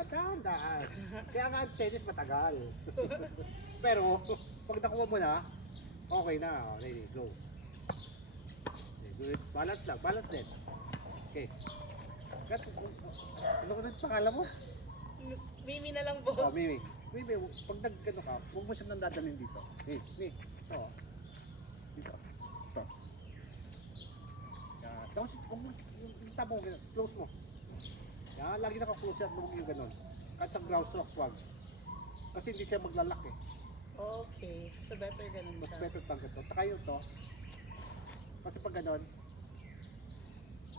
lang, dahan-dahan. Kaya nga ang tennis matagal. Pero, pag nakuha mo na, okay na. Ready, go. Okay, good. Balance lang, balance din. Okay. Kat, ano ko rin pangalan mo? Mimi na lang po. Oh, Mimi. Mimi, pag nagkano ka, huwag mo siyang nandadalhin dito. Hey, Mimi, ito. Dito. Ito. Yan. Tapos, huwag mo, yung tabo mo, close mo. Yan, lagi naka-close yan, huwag yung ganun. Kahit sa ground strokes, wag. Kasi hindi siya maglalak eh. Okay. So better ganun Mas siya. better pang ganito. Taka yun to. Kasi pag ganun,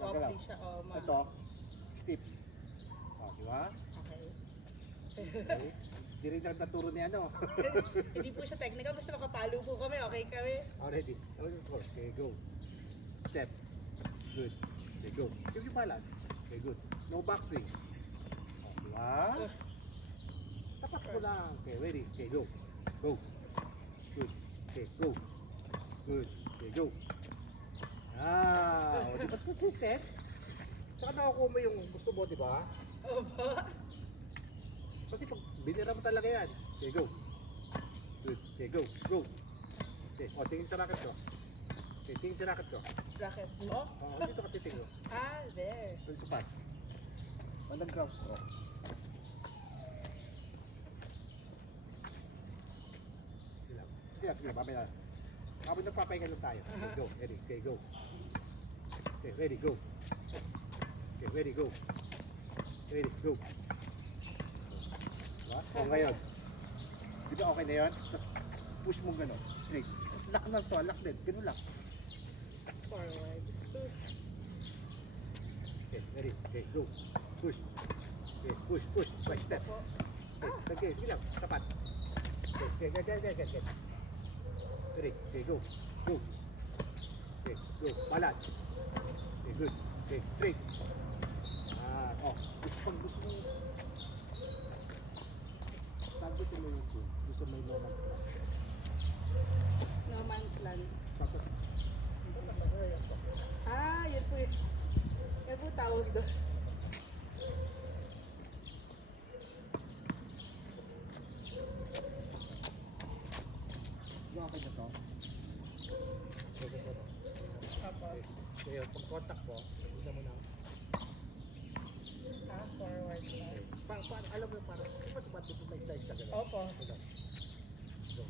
Wobbly siya. Oh, ma. ito, stiff. O, di ba? Okay. Okay. Hindi rin naturo ni ano. Hindi po siya technical. Basta makapalo po kami. Okay kami. Already. Okay, go. Step. Good. Okay, go. Give you balance. Okay, good. No backswing. O, di ba? Tapat mo lang. Okay, ready. Okay, go. Go. Good. Okay, go. Good. Okay, go. Ah, di ba consistent? Tsaka nakukuha mo yung gusto mo, di ba? Opo. Kasi pag binira mo talaga yan. Okay, go. Good. Okay, go. Go. Okay, o, tingin sa racket ko. Okay, tingin sa racket ko. Bracket. Oh. O, dito ka titingin. Ah, there. Doon sa pad. Walang ground stroke. Sige lang. Sige lang. Mamaya na. Habang nagpapahinga lang tayo. Okay, go. Ready. Okay, go. Okay, ready. Go. Okay, ready. Go. Ready. Go. Diba? O ngayon. Di ba okay na yun? Tapos push mo gano'n. Straight. Lock lang to. Lock din. Ganun lang. Forward. Okay, ready. Okay, go. Push. Okay, push, push. By step. Opo. Okay, sige lang. Tapat. Okay, get. Ready. Okay, go. Go. Okay, go. Balance. Okay, good. Okay, straight. Ah, oh. Pag gusto mo, targetin mo yung two. Gusto mo yung no man's land. No man's land. Dapat. Ah, yun po yun. Yan po tawag doon. Yung akin na to. Okay, ito to. Opo. Okay, pag contact ko, hindi mo na. Ah, forward lang. Alam mo yung parang, di ba sa badminton may slice na gano'n? Opo. Ito. Ito.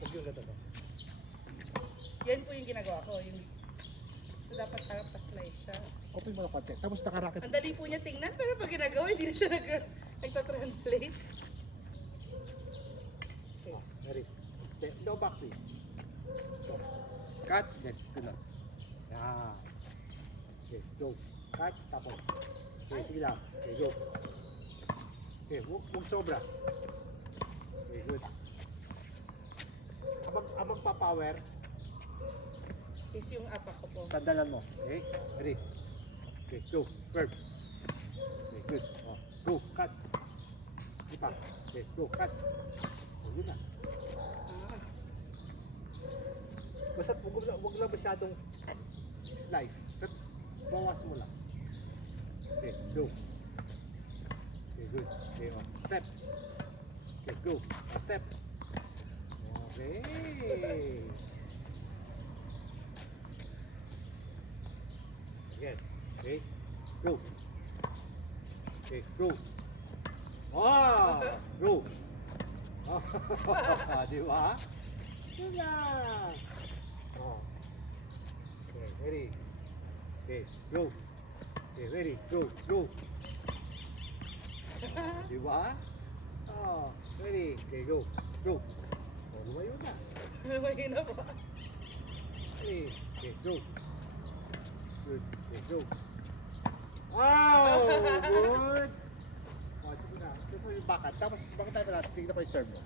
Huwag yung gano'n. Yan po yung ginagawa ko. Yung... So dapat pa-slice siya. Open mo na konti. Tapos nakaracket. Ang dali po niya tingnan, pero pag ginagawa, hindi na siya nagta-translate. Okay. Ah, ready. Okay, no backswing. So, catch, net. Gano'n. Yan. Okay, go. Catch, tapos. Okay, sige lang. Okay, go. Okay, huwag sobra. Okay, good. Abang pa-power, Is yung apak ko po. sandalan mo. Okay, ready. Okay, go. Curve. Okay, good. Oh, go, catch. Ipa. Okay, go, catch. Oh, yun na. Ah, Basta huwag lang masyadong slice. Bawas mo lang. Okay, go. Okay, good. Okay, oh. Step. Okay, go. Oh, step. Okay. Again. Okay, go. Okay, go. Oh, go. Oh, di ba? Yun lang. Oh. Okay, ready. Okay, go. Okay, ready. Go, go. Di ba? Oh, ready. Okay, go. Go. Oh, lumayo na. mahina po. Ready. Okay, go. Good. Okay, go. Oh, good. Oh, ito na. Ito yung backhand. Tapos, bakit tayo natin? Tingnan ko yung serve mo.